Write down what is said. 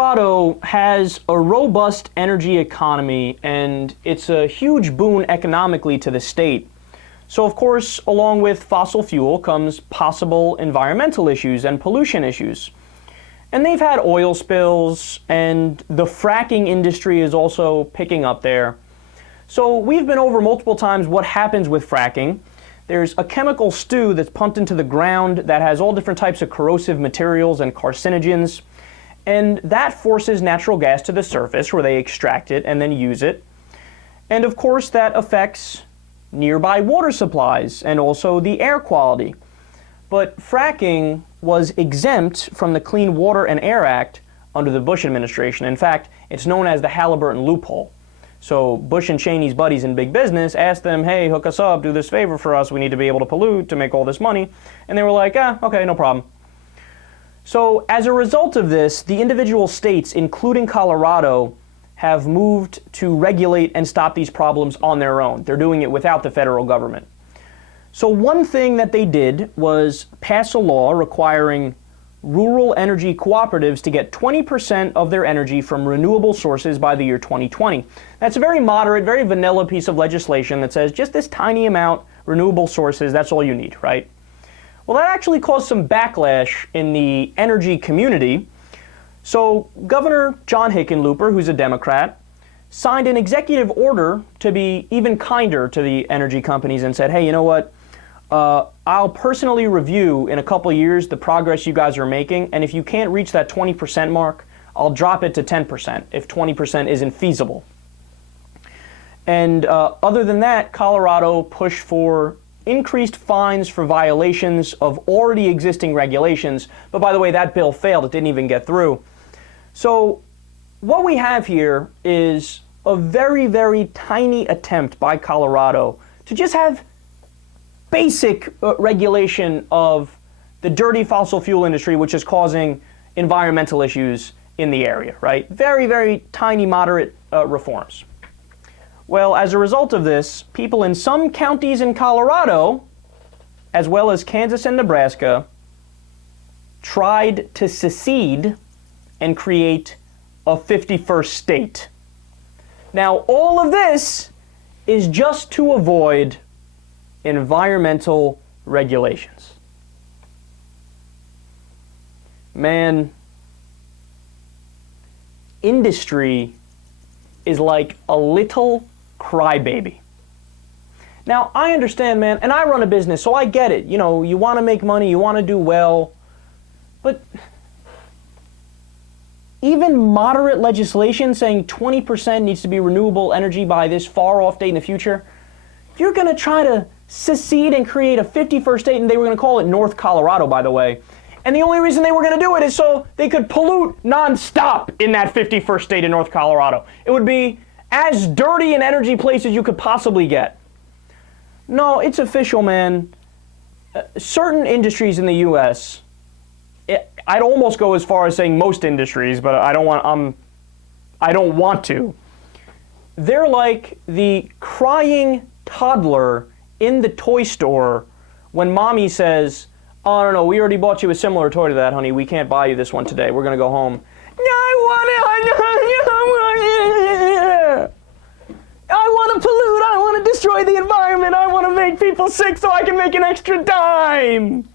Colorado has a robust energy economy, and it's a huge boon economically to the state. So, of course, along with fossil fuel comes possible environmental issues and pollution issues. And they've had oil spills, and the fracking industry is also picking up there. So we've been over multiple times what happens with fracking. There's a chemical stew that's pumped into the ground that has all different types of corrosive materials and carcinogens. And that forces natural gas to the surface where they extract it and then use it. And of course that affects nearby water supplies and also the air quality. But fracking was exempt from the Clean Water and Air Act under the Bush administration. In fact, it's known as the Halliburton loophole. So Bush and Cheney's buddies in big business asked them, hey, hook us up, do this favor for us, we need to be able to pollute to make all this money. And they were like, okay, no problem. So as a result of this, the individual states, including Colorado, have moved to regulate and stop these problems on their own. They're doing it without the federal government. So one thing that they did was pass a law requiring rural energy cooperatives to get 20% of their energy from renewable sources by the year 2020. That's a very moderate, very vanilla piece of legislation that says just this tiny amount, renewable sources, that's all you need, right? Well, that actually caused some backlash in the energy community. So Governor John Hickenlooper, who's a Democrat, signed an executive order to be even kinder to the energy companies and said, hey, you know what? I'll personally review in a couple of years the progress you guys are making, and if you can't reach that 20% mark, I'll drop it to 10% if 20% isn't feasible. And other than that, Colorado pushed for increased fines for violations of already existing regulations. But by the way, that bill failed. It didn't even get through. So what we have here is a very, very tiny attempt by Colorado to just have basic regulation of the dirty fossil fuel industry, which is causing environmental issues in the area, right? Very, very tiny, moderate reforms. Well, as a result of this, people in some counties in Colorado, as well as Kansas and Nebraska, tried to secede and create a 51st state. Now, all of this is just to avoid environmental regulations. Man, industry is like a little crybaby. Now, I understand, man, and I run a business, so I get it. You know, you want to make money, you want to do well, but even moderate legislation saying 20% needs to be renewable energy by this far-off date in the future, if you're going to try to secede and create a 51st state, and they were going to call it North Colorado, by the way, and the only reason they were going to do it is so they could pollute nonstop in that 51st state in North Colorado. It would be as dirty an energy place as you could possibly get. No, it's official, man. Certain industries in the U.S., I'd almost go as far as saying most industries, but I don't want to. They're like the crying toddler in the toy store when mommy says, oh, no, we already bought you a similar toy to that, honey. We can't buy you this one today. We're going to go home. No, I want to pollute. I want to destroy the environment. I want to make people sick so I can make an extra dime.